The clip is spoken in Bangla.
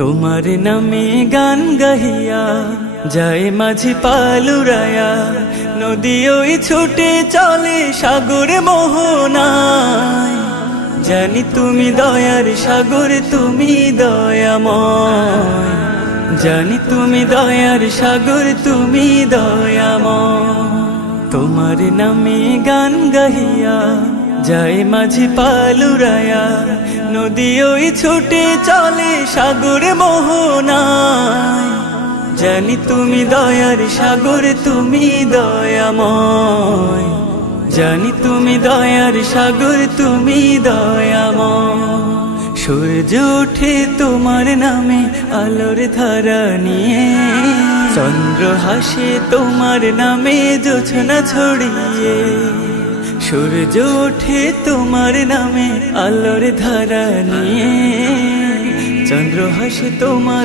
তোমার নামে গান গাহিয়া যায় মাঝি পালুরায়া, নদী ওই ছুটে চলে সাগর মোহনায়। জানি তুমি দয়ার সাগর, তুমি দয়াময়। জানি তুমি দয়ার সাগর, তুমি দয়াময়। তোমার নামে গান গাহিয়া যায় মাঝি পালুরায়া, নদী ওই ছুটে চলে সাগর মোহনায়। জানি তুমি দয়ার সাগর, তুমি দয়াময়। জানি তুমি দয়ার সাগর, তুমি দয়াময়। সূর্য ওঠে তোমার নামে আলোর ধারা নিয়ে, চন্দ্র হাসে তোমার নামে জোছনা ছড়িয়ে। সূর্য ওঠে তোমার নামে আলোর ধারা নিয়ে, চন্দ্র হাসে তোমার